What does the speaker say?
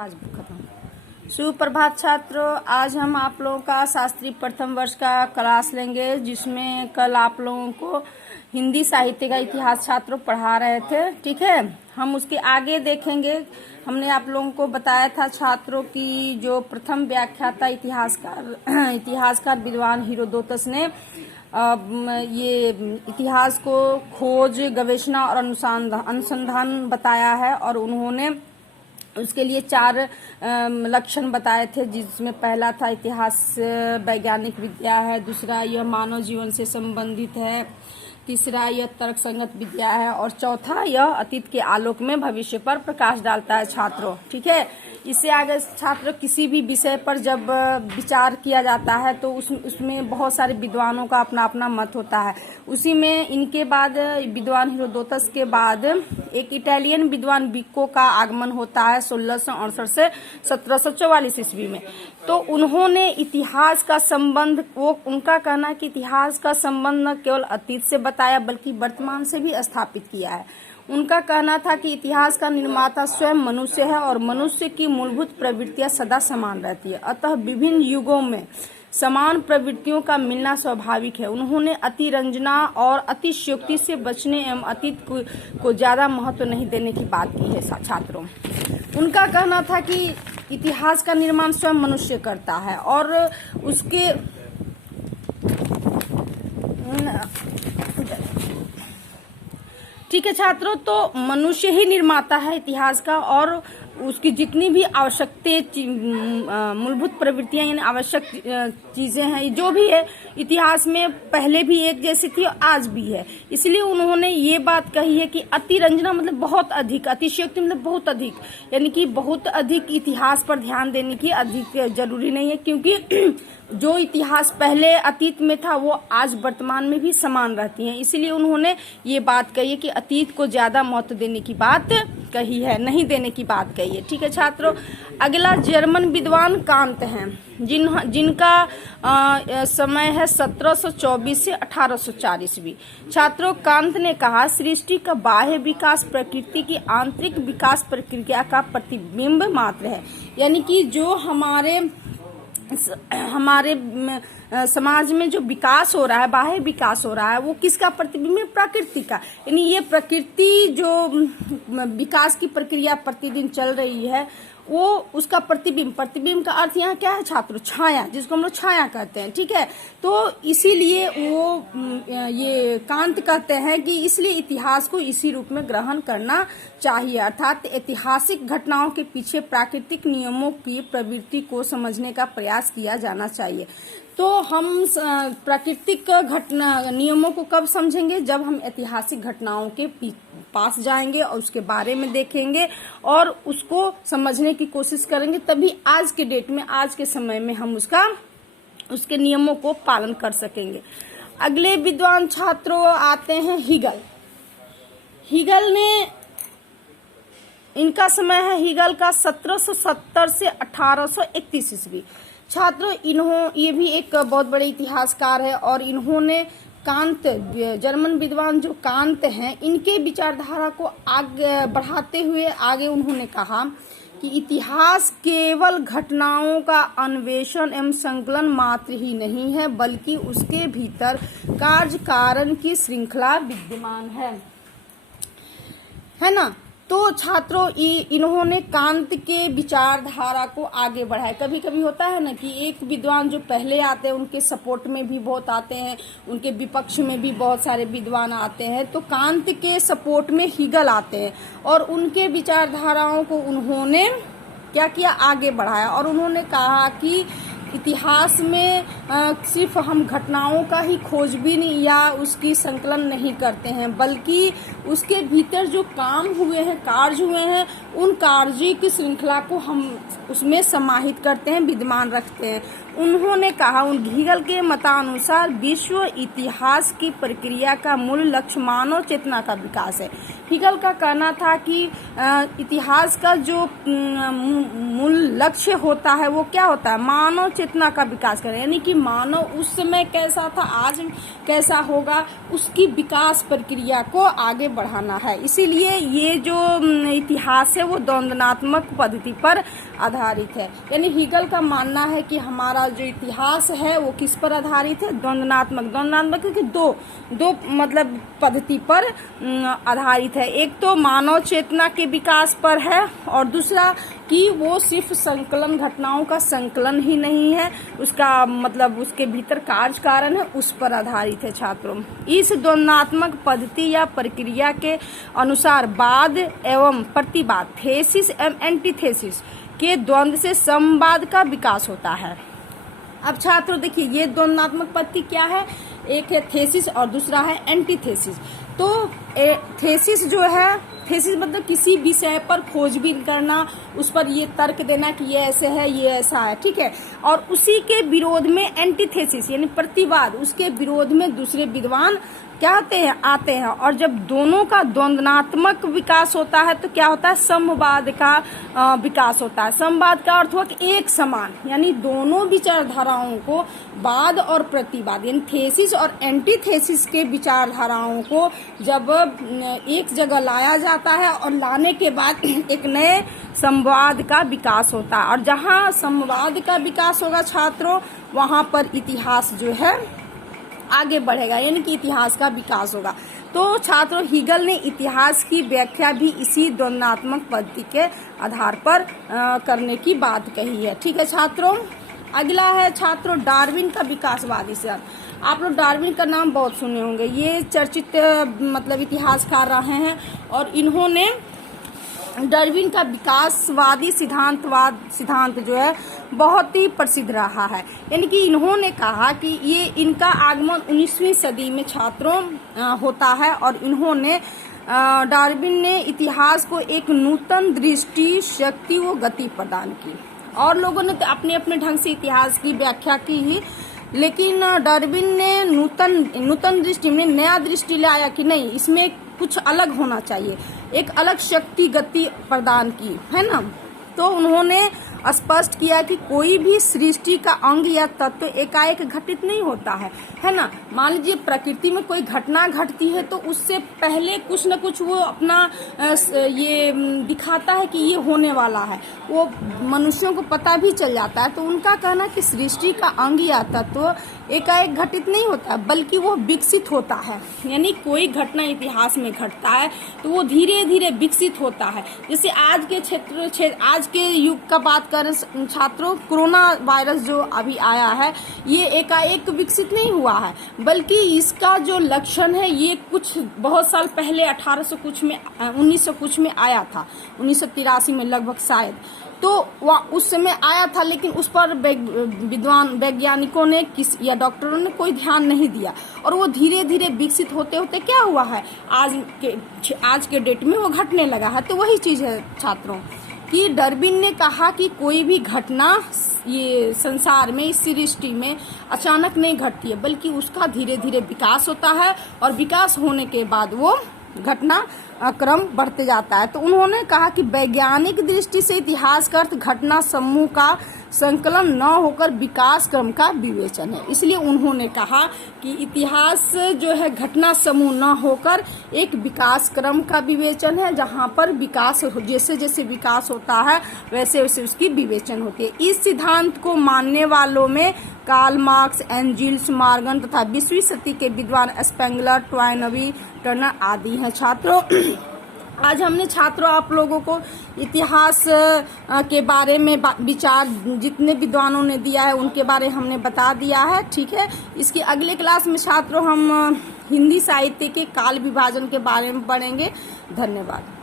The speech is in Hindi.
आज खत्म। सुप्रभात छात्रों, आज हम आप लोगों का शास्त्री प्रथम वर्ष का क्लास लेंगे, जिसमें कल आप लोगों को हिंदी साहित्य का इतिहास छात्रों पढ़ा रहे थे। ठीक है, हम उसके आगे देखेंगे। हमने आप लोगों को बताया था छात्रों की जो प्रथम व्याख्याता इतिहासकार विद्वान हेरोडोटस ने ये इतिहास को खोज, गवेषणा और अनुसंधान बताया है, और उन्होंने उसके लिए 4 लक्षण बताए थे, जिसमें पहला था इतिहास वैज्ञानिक विद्या है, दूसरा यह मानव जीवन से संबंधित है, तीसरा यह तर्क संगत विद्या है, और चौथा यह अतीत के आलोक में भविष्य पर प्रकाश डालता है छात्रों। ठीक है, इससे आगे छात्र किसी भी विषय पर जब विचार किया जाता है तो उसमें बहुत सारे विद्वानों का अपना अपना मत होता है। उसी में इनके बाद विद्वान हेरोडोटस के बाद एक इटालियन विद्वान विको का आगमन होता है 1668 से 1744 ईस्वी में। तो उन्होंने इतिहास का संबंध, वो उनका कहना है कि इतिहास का संबंध न केवल अतीत से बताया बल्कि वर्तमान से भी स्थापित किया है। उनका कहना था कि इतिहास का निर्माता स्वयं मनुष्य है और मनुष्य की मूलभूत प्रवृत्तियां सदा समान रहती है, अतः विभिन्न युगों में समान प्रवृत्तियों का मिलना स्वाभाविक है। उन्होंने अतिरंजना और अतिशयोक्ति से बचने एवं अतीत को ज्यादा महत्व नहीं देने की बात की है छात्रों। उनका कहना था कि इतिहास का निर्माण स्वयं मनुष्य करता है और उसके ठीक है छात्रों, तो मनुष्य ही निर्माता है इतिहास का, और उसकी जितनी भी मूलभूत प्रवृत्तियां यानी आवश्यक चीजें हैं, जो भी है इतिहास में पहले भी एक जैसी थी और आज भी है। इसलिए उन्होंने ये बात कही है कि अतिरंजना मतलब बहुत अधिक, अतिशयोक्ति मतलब बहुत अधिक, यानी कि बहुत अधिक इतिहास पर ध्यान देने की अधिक जरूरी नहीं है, क्योंकि जो इतिहास पहले अतीत में था वो आज वर्तमान में भी समान रहती है। इसलिए उन्होंने ये बात कही है कि अतीत को ज्यादा महत्व देने की बात कही है, नहीं देने की बात कही है। ठीक है छात्रों, अगला जर्मन विद्वान कांत हैं, जिनका समय है 1724 से 1804 ईस्वी। छात्रों, कांत ने कहा, सृष्टि का बाह्य विकास प्रकृति की आंतरिक विकास प्रक्रिया का प्रतिबिंब मात्र है। यानी कि जो हमारे समाज में जो विकास हो रहा है, बाह्य विकास हो रहा है, वो किसका प्रतिबिंब है? प्रकृति का। यानी ये प्रकृति जो विकास की प्रक्रिया प्रतिदिन चल रही है, वो उसका प्रतिबिंब का अर्थ यहाँ क्या है छात्रों? छाया, जिसको हम लोग छाया कहते हैं। ठीक है, तो इसीलिए वो ये कांत कहते हैं कि इसलिए इतिहास को इसी रूप में ग्रहण करना चाहिए, अर्थात ऐतिहासिक घटनाओं के पीछे प्राकृतिक नियमों की प्रवृत्ति को समझने का प्रयास किया जाना चाहिए। तो हम प्राकृतिक घटना नियमों को कब समझेंगे? जब हम ऐतिहासिक घटनाओं के पास जाएंगे और उसके बारे में देखेंगे और उसको समझने की कोशिश करेंगे, तभी आज के डेट में, आज के समय में हम उसके नियमों को पालन कर सकेंगे। अगले विद्वान छात्रों आते हैं हीगल ने, इनका समय है हीगल का 1770 से 1831 ईस्वी। छात्रों, ये भी एक बहुत बड़े इतिहासकार है, और इन्होंने कांत, जर्मन विद्वान जो कांत हैं, इनके विचारधारा को आगे बढ़ाते हुए आगे उन्होंने कहा कि इतिहास केवल घटनाओं का अन्वेषण एवं संकलन मात्र ही नहीं है, बल्कि उसके भीतर कार्य कारण की श्रृंखला विद्यमान है ना। तो छात्रों, इन्होंने कांत के विचारधारा को आगे बढ़ाया। कभी कभी होता है ना कि एक विद्वान जो पहले आते हैं उनके सपोर्ट में भी बहुत आते हैं, उनके विपक्ष में भी बहुत सारे विद्वान आते हैं। तो कांत के सपोर्ट में हीगल आते हैं और उनके विचारधाराओं को उन्होंने क्या किया? आगे बढ़ाया, और उन्होंने कहा कि इतिहास में सिर्फ हम घटनाओं का ही खोजबीन या उसकी संकलन नहीं करते हैं, बल्कि उसके भीतर जो काम हुए हैं, कार्य हुए हैं, उन कार्य की श्रृंखला को हम उसमें समाहित करते हैं, विद्यमान रखते हैं। उन्होंने कहा, हीगल के मतानुसार विश्व इतिहास की प्रक्रिया का मूल लक्ष्य मानव चेतना का विकास है। हीगल का कहना था कि इतिहास का जो मूल लक्ष्य होता है वो क्या होता है? मानव चेतना का विकास करें, यानी कि मानव उस समय कैसा था, आज कैसा होगा, उसकी विकास प्रक्रिया को आगे बढ़ाना है। इसीलिए ये जो इतिहास है वो द्वंद्वात्मक पद्धति पर आधारित है। यानी हीगल का मानना है कि हमारा जो इतिहास है वो किस पर आधारित है, द्वंद्वात्मक क्योंकि दो मतलब पद्धति पर आधारित है। एक तो मानव चेतना के विकास पर है और दूसरा कि वो सिर्फ संकलन घटनाओं का संकलन ही नहीं है, उसका मतलब उसके भीतर कार्य कारण है, उस पर आधारित है। छात्रों, इस द्वंद्वात्मक पद्धति या प्रक्रिया के अनुसार वाद एवं प्रतिवाद, थेसिस एवं एंटीथेसिस के द्वंद्व से संवाद का विकास होता है। अब छात्रों देखिए, ये द्वंद्वात्मक पद्धति क्या है, एक है थेसिस और दूसरा है एंटीथेसिस। तो थेसिस जो है, थेसिस मतलब किसी विषय पर खोजबीन करना, उस पर ये तर्क देना कि ये ऐसे है, ये ऐसा है, ठीक है। और उसी के विरोध में एंटीथेसिस यानी प्रतिवाद, उसके विरोध में दूसरे विद्वान क्या आते हैं। और जब दोनों का द्वंद्वात्मक विकास होता है तो क्या होता है, समवाद का विकास होता है। समवाद का अर्थ हुआ कि एक समान, यानी दोनों विचारधाराओं को वाद और प्रतिवाद यानी थेसिस और एंटीथेसिस के विचारधाराओं को जब एक जगह लाया जाता है और लाने के बाद एक नए संवाद का विकास होता है। और जहाँ संवाद का विकास होगा छात्रों, वहाँ पर इतिहास जो है आगे बढ़ेगा, यानी कि इतिहास का विकास होगा। तो छात्रों, हीगल ने इतिहास की व्याख्या भी इसी द्वंद्वात्मक पद्धति के आधार पर करने की बात कही है। ठीक है छात्रों, अगला है छात्रों डार्विन का विकासवादी सिद्धांत। आप लोग डार्विन का नाम बहुत सुने होंगे, ये चर्चित मतलब इतिहासकार रहे हैं और इन्होंने डार्विन का विकासवादी सिद्धांत जो है बहुत ही प्रसिद्ध रहा है। यानी कि इन्होंने कहा कि ये इनका आगमन 19वीं सदी में छात्रों होता है और इन्होंने डार्विन ने इतिहास को एक नूतन दृष्टि, शक्ति व गति प्रदान की। और लोगों ने तो अपने अपने ढंग से इतिहास की व्याख्या की ही, लेकिन डार्विन ने नूतन दृष्टि में नया दृष्टि लाया कि नहीं, इसमें कुछ अलग होना चाहिए, एक अलग शक्ति गति प्रदान की, है ना। तो उन्होंने स्पष्ट किया कि कोई भी सृष्टि का अंग या तत्व एकाएक घटित नहीं होता है ना। मान लीजिए प्रकृति में कोई घटना घटती है तो उससे पहले कुछ न कुछ वो अपना ये दिखाता है कि ये होने वाला है, वो मनुष्यों को पता भी चल जाता है। तो उनका कहना कि सृष्टि का अंग या तत्व एकाएक घटित नहीं होता बल्कि वो विकसित होता है। यानी कोई घटना इतिहास में घटता है तो वो धीरे धीरे विकसित होता है। जैसे आज के युग का बात करें छात्रों, कोरोना वायरस जो अभी आया है ये एकाएक विकसित नहीं हुआ है, बल्कि इसका जो लक्षण है ये कुछ बहुत साल पहले 1900 कुछ में आया था, 1983 में लगभग शायद। तो उस समय आया था, लेकिन उस पर वैज्ञानिकों ने या डॉक्टरों ने कोई ध्यान नहीं दिया और वो धीरे धीरे विकसित होते होते क्या हुआ है, आज के डेट में वो घटने लगा है। तो वही चीज है छात्रों कि डार्विन ने कहा कि कोई भी घटना ये संसार में, इस सृष्टि में अचानक नहीं घटती है, बल्कि उसका धीरे धीरे विकास होता है और विकास होने के बाद वो घटना क्रम बढ़ते जाता है। तो उन्होंने कहा कि वैज्ञानिक दृष्टि से इतिहास का अर्थ घटना समूह का संकलन न होकर विकास क्रम का विवेचन है। इसलिए उन्होंने कहा कि इतिहास जो है घटना समूह न होकर एक विकास क्रम का विवेचन है, जहां पर विकास जैसे जैसे विकास होता है वैसे वैसे उसकी विवेचन होती है। इस सिद्धांत को मानने वालों में कार्ल मार्क्स, एंजिल्स, मॉर्गन तथा 20वीं सदी के विद्वान स्पेंगलर, टॉयनबी, टर्नर आदि हैं। छात्रों, आज हमने छात्रों आप लोगों को इतिहास के बारे में विचार जितने विद्वानों ने दिया है उनके बारे हमने बता दिया है। ठीक है, इसकी अगले क्लास में छात्रों हम हिंदी साहित्य के काल विभाजन के बारे में पढ़ेंगे। धन्यवाद।